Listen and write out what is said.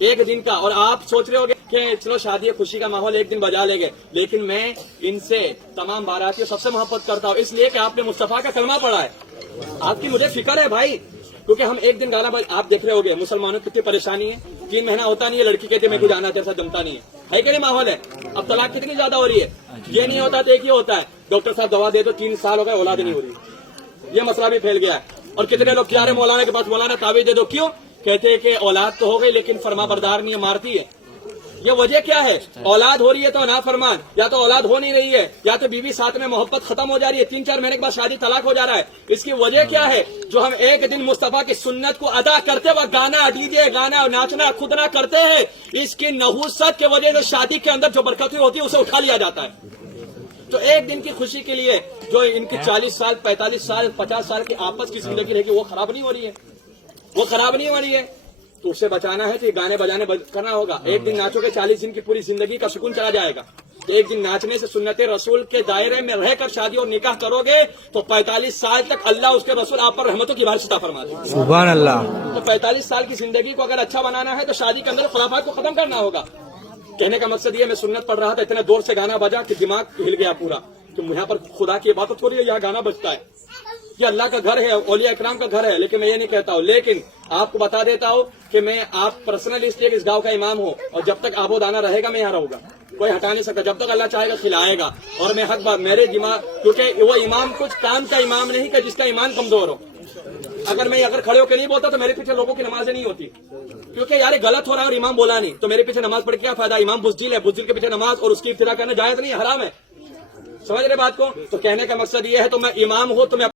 ایک دن کا. اور آپ سوچ رہے ہوگے کہ چلو شادی خوشی کا ماحول ایک دن بجا لے گے, لیکن میں ان سے تمام باراتیوں سب سے محبت کرتا ہوں, اس لیے کہ آپ نے مصطفیٰ کا کلمہ پڑھا ہے. آپ کی مجھے فکر ہے بھائی, کیونکہ ہم ایک دن گانا آپ دیکھ رہے ہوگے مسلمانوں کی کتنی پریشانی ہے. 3 مہینہ ہوتا نہیں ہے, لڑکی کہتی ہے میں کو جانا تیرے ساتھ جمتا نہیں ہے کہ نہیں ماحول ہے. اب طلاق کتنی زیادہ ہو رہی ہے. یہ نہیں ہوتا تو ایک ہی ہوتا ہے, ڈاکٹر صاحب دوا دے دو 3 سال ہو گئے اولاد نہیں ہو رہی. یہ مسئلہ بھی پھیل گیا ہے. اور کتنے لوگ کیا رہے مولانا کے پاس, مولانا تعویذ دے دو. کیوں کہتے ہیں کہ اولاد تو ہو گئی لیکن فرما بردار نہیں ہے, مارتی ہے. یہ وجہ کیا ہے؟ اولاد ہو رہی ہے تو نافرمان, یا تو اولاد ہو نہیں رہی ہے, یا تو بیوی ساتھ میں محبت ختم ہو جا رہی ہے, 3-4 مہینے کے بعد شادی طلاق ہو جا رہا ہے. اس کی وجہ کیا ہے؟ جو ہم ایک دن مصطفیٰ کی سنت کو ادا کرتے وقت گانا ڈی جے گانا ناچنا کودنا کرتے ہیں, اس کی نحوست کی وجہ سے شادی کے اندر جو برکتیں ہوتی ہے اسے اٹھا لیا جاتا ہے. تو ایک دن کی خوشی کے لیے جو ان کی 40 سال 45 سال 50 سال کی آپس کی زندگی رہے گی وہ خراب نہیں ہو رہی ہے, وہ خراب نہیں ہو رہی ہے. تو اسے بچانا ہے تو یہ گانے بجانے کرنا ہوگا. ایک دن ناچو گے 40 دن کی پوری زندگی کا سکون چلا جائے گا. ایک دن ناچنے سے سنت رسول کے دائرے میں رہ کر شادی اور نکاح کرو گے تو 45 سال تک اللہ اس کے رسول آپ پر رحمتوں کی بارش عطا فرماتے ہیں. سبحان اللہ. تو 45 سال کی زندگی کو اگر اچھا بنانا ہے تو شادی کے اندر خرافات کو ختم کرنا ہوگا. کہنے کا مقصد یہ, میں سنت پڑھ رہا تھا, اتنے دور سے گانا بجا کہ دماغ ہل گیا پورا. تو یہاں پر خدا کی عبادت ہو رہی ہے, یہاں گانا بجتا ہے. یہ اللہ کا گھر ہے, اولیاء اکرام کا گھر ہے, لیکن میں یہ نہیں کہتا ہوں. لیکن آپ کو بتا دیتا ہوں کہ میں آپ پرسنل اس گاؤں کا امام ہوں, اور جب تک آب و دانا رہے گا میں یہاں رہوں گا, کوئی ہٹا نہیں سکتا. جب تک اللہ چاہے گا کھلائے گا. اور میں حق بات میرے دماغ, کیونکہ وہ امام کچھ کام کا امام نہیں کہ جس کا ایمان کمزور ہو. اگر کھڑے ہو کے نہیں بولتا تو میرے پیچھے لوگوں کی نمازیں نہیں ہوتی, کیونکہ یار غلط ہو رہا ہے اور امام بولا نہیں, تو میرے پیچھے نماز پڑھ کے کیا فائدہ. امام بزدل ہے, بزدل کے پیچھے نماز اور اس کی ابتدا کرنا جائز نہیں, حرام ہے. سمجھ رہے بات کو؟ تو کہنے کا مقصد یہ ہے, تو میں امام ہوں تو میں